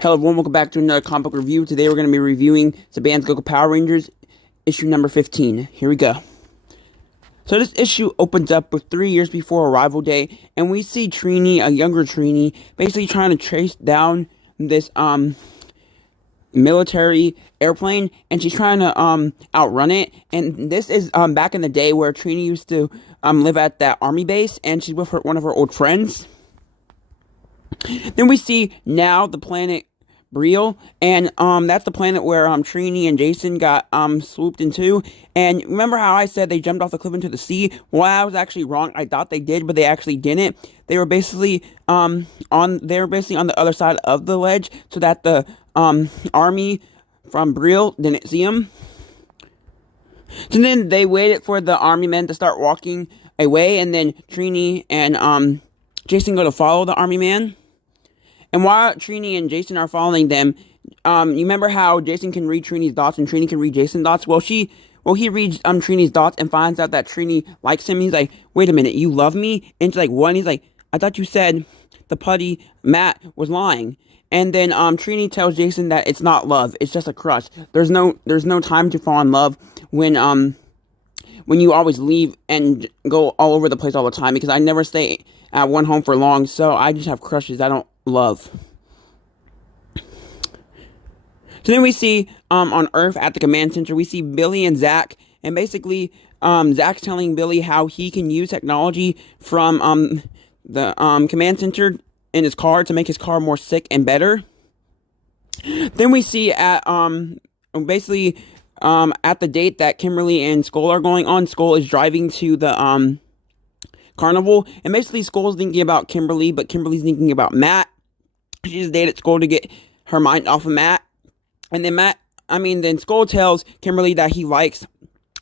Hello everyone, welcome back to another comic book review. Today we're going to be reviewing Saban's Go-Go Power Rangers, issue number 15. Here we go. So this issue opens up with 3 years before Arrival Day, and we see Trini, a younger Trini, basically trying to chase down this, military airplane, and she's trying to, outrun it. And this is, back in the day where Trini used to, live at that army base, and she's with one of her old friends. Then we see now the planet Breel, and that's the planet where Trini and Jason got swooped into. And remember how I said they jumped off the cliff into the sea? Well, I was actually wrong. I thought they did, but they actually didn't. They were basically on the other side of the ledge, so that the army from Breel didn't see them. So then they waited for the army men to start walking away, and then Trini and Jason go to follow the army man. And while Trini and Jason are following them, you remember how Jason can read Trini's thoughts and Trini can read Jason's thoughts? Well, he reads Trini's thoughts and finds out that Trini likes him. He's like, wait a minute, you love me? And she's like, what? And he's like, I thought you said the putty Matt was lying. And then Trini tells Jason that it's not love, it's just a crush. There's no time to fall in love when you always leave and go all over the place all the time, because I never stay at one home for long, so I just have crushes I don't love. So then we see on Earth at the command center, we see Billy and Zach, and basically Zach's telling Billy how he can use technology from the command center in his car to make his car more sick and better. Then we see at basically at the date that Kimberly and Skull are going on, Skull is driving to the carnival, and basically Skull's thinking about Kimberly, but Kimberly's thinking about Matt. She just dated Skull to get her mind off of Matt. And then then Skull tells Kimberly that he likes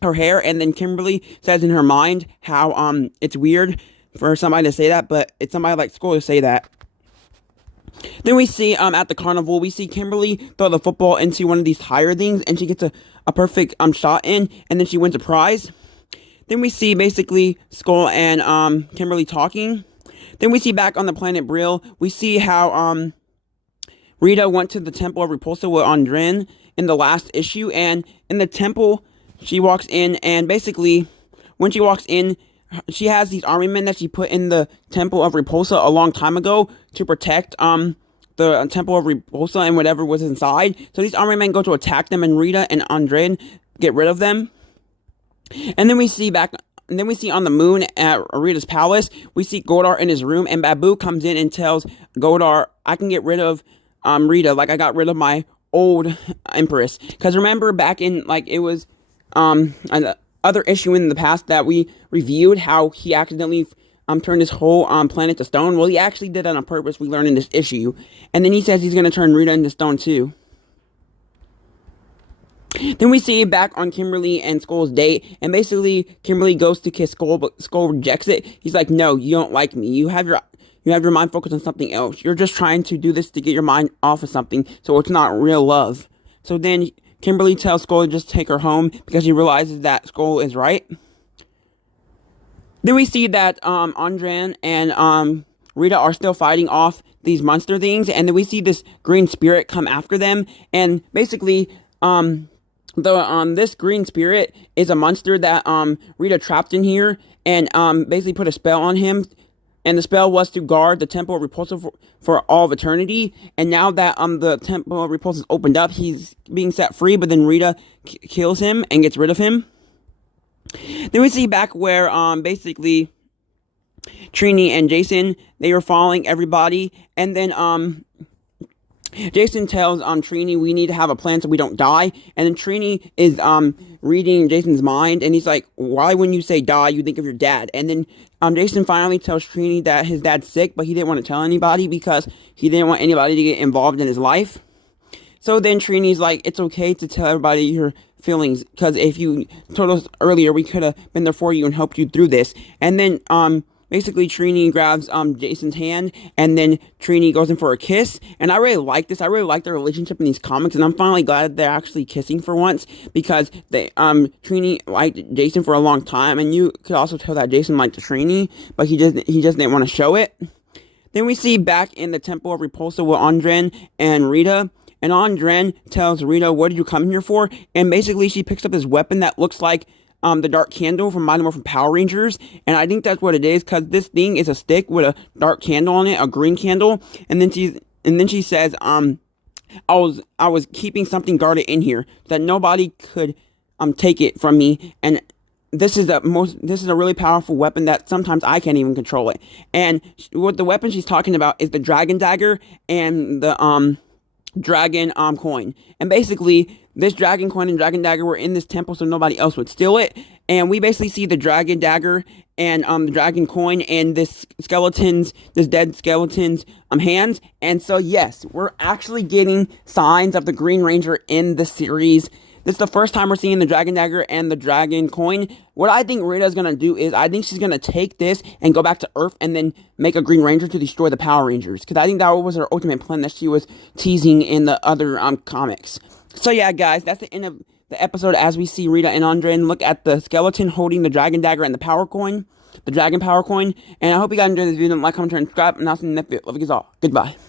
her hair, and then Kimberly says in her mind how it's weird for somebody to say that, but it's somebody like Skull to say that. Then we see at the carnival, we see Kimberly throw the football into one of these tire things, and she gets a perfect shot in, and then she wins a prize. Then we see basically Skull and Kimberly talking. Then we see back on the planet Breel, we see how Rita went to the Temple of Repulsa with Andren in the last issue, and in the temple she walks in, and basically when she walks in, she has these army men that she put in the Temple of Repulsa a long time ago to protect the Temple of Repulsa and whatever was inside. So these army men go to attack them, and Rita and Andren get rid of them. And then we see on the moon at Rita's palace, we see Goldar in his room, and Babu comes in and tells Goldar, I can get rid of Rita like I got rid of my old Empress. Because remember back in, it was another issue in the past that we reviewed, how he accidentally turned his whole planet to stone. Well, he actually did that on purpose, we learned in this issue. And then he says he's going to turn Rita into stone too. Then we see back on Kimberly and Skull's date, and basically Kimberly goes to kiss Skull, but Skull rejects it. He's like, no, you don't like me. You have your mind focused on something else. You're just trying to do this to get your mind off of something, so it's not real love. So then Kimberly tells Skull to just take her home because she realizes that Skull is right. Then we see that Andren and Rita are still fighting off these monster things, and then we see this green spirit come after them, and basically this green spirit is a monster that Rita trapped in here, and basically put a spell on him, and the spell was to guard the Temple of Repulsa for all of eternity. And now that the Temple of Repulsa is opened up, he's being set free, but then Rita kills him and gets rid of him. Then we see back where basically Trini and Jason, they were following everybody, and then Jason tells Trini we need to have a plan so we don't die, and then Trini is reading Jason's mind, and he's like, why when you say die you think of your dad? And then Jason finally tells Trini that his dad's sick, but he didn't want to tell anybody because he didn't want anybody to get involved in his life. So then Trini's like, it's okay to tell everybody your feelings, because if you told us earlier, we could have been there for you and helped you through this. And then basically Trini grabs Jason's hand, and then Trini goes in for a kiss. And I really like this. I really like their relationship in these comics, and I'm finally glad they're actually kissing for once, because they Trini liked Jason for a long time, and you could also tell that Jason liked Trini, but he just didn't want to show it. Then we see back in the Temple of Repulsa with Andren and Rita. And Andren tells Rita, what did you come here for? And basically she picks up this weapon that looks like the Dark Candle from Mighty Morphin Power Rangers. And I think that's what it is, because this thing is a stick with a dark candle on it, a green candle. And then she says, I was keeping something guarded in here so that nobody could take it from me. And this is a really powerful weapon that sometimes I can't even control it. And what the weapon she's talking about is the Dragon Dagger and the Dragon coin. And basically this Dragon coin and Dragon Dagger were in this temple so nobody else would steal it. And we basically see the Dragon Dagger and the Dragon coin and this dead skeleton's hands. And so yes, we're actually getting signs of the Green Ranger in the series. This is the first time we're seeing the Dragon Dagger and the Dragon coin. What I think Rita's gonna do is, I think she's gonna take this and go back to Earth and then make a Green Ranger to destroy the Power Rangers. Because I think that was her ultimate plan that she was teasing in the other comics. So yeah, guys, that's the end of the episode as we see Rita and Andren look at the skeleton holding the Dragon Dagger and the Power Coin. The Dragon Power Coin. And I hope you guys enjoyed this video. Like, comment, share, and subscribe. And I'll see you in the next video. Love you guys all. Goodbye.